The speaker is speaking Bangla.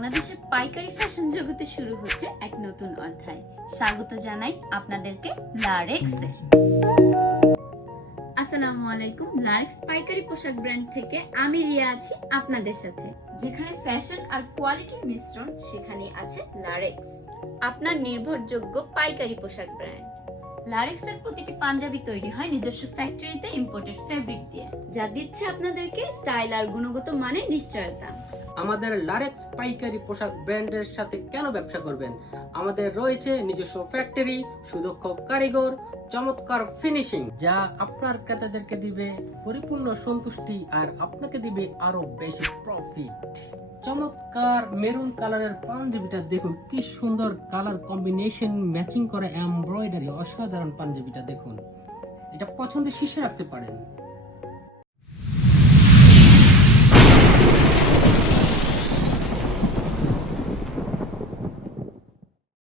বাংলাদেশের পাইকারি ফ্যাশন জগতে শুরু হচ্ছে এক নতুন অধ্যায়। স্বাগত জানাই আপনাদেরকে লারেক্সে আসসালামু আলাইকুম। লারেক্স পাইকারি পোশাক ব্র্যান্ড থেকে আমি রিয়া আছি আপনাদের সাথে, যেখানে ফ্যাশন আর কোয়ালিটির মিশ্রণ সেখানে আছে লারেক্স আপনার নির্ভরযোগ্য পাইকারি পোশাক ব্র্যান্ড। লারেক্সের প্রতিটি পাঞ্জাবি তৈরি হয় নিজস্ব ফ্যাক্টরিতে ইম্পোর্টেড ফেব্রিক দিয়ে, যা দিচ্ছে আপনাদেরকে স্টাইল আর গুণগত মানের নিশ্চয়তা। আমাদের লারেক্স পাইকারি পোশাক ব্র্যান্ডের সাথে কেন ব্যবসা করবেন? আমাদের রয়েছে নিজস্ব ফ্যাক্টরি, সুদক্ষ কারিগর, চমৎকার ফিনিশিং যা আপনার ক্রেতাদেরকে দিবে পরিপূর্ণ সন্তুষ্টি আর আপনাকে দিবে আরও বেশি প্রফিট চমৎকার মেরুন কালারের পাঞ্জাবিটা দেখুন, কি সুন্দর কালার কম্বিনেশন ম্যাচিং করে এমব্রয়ডারি অসাধারণ পাঞ্জাবিটা দেখুন। এটা পছন্দের শীর্ষে রাখতে পারেন।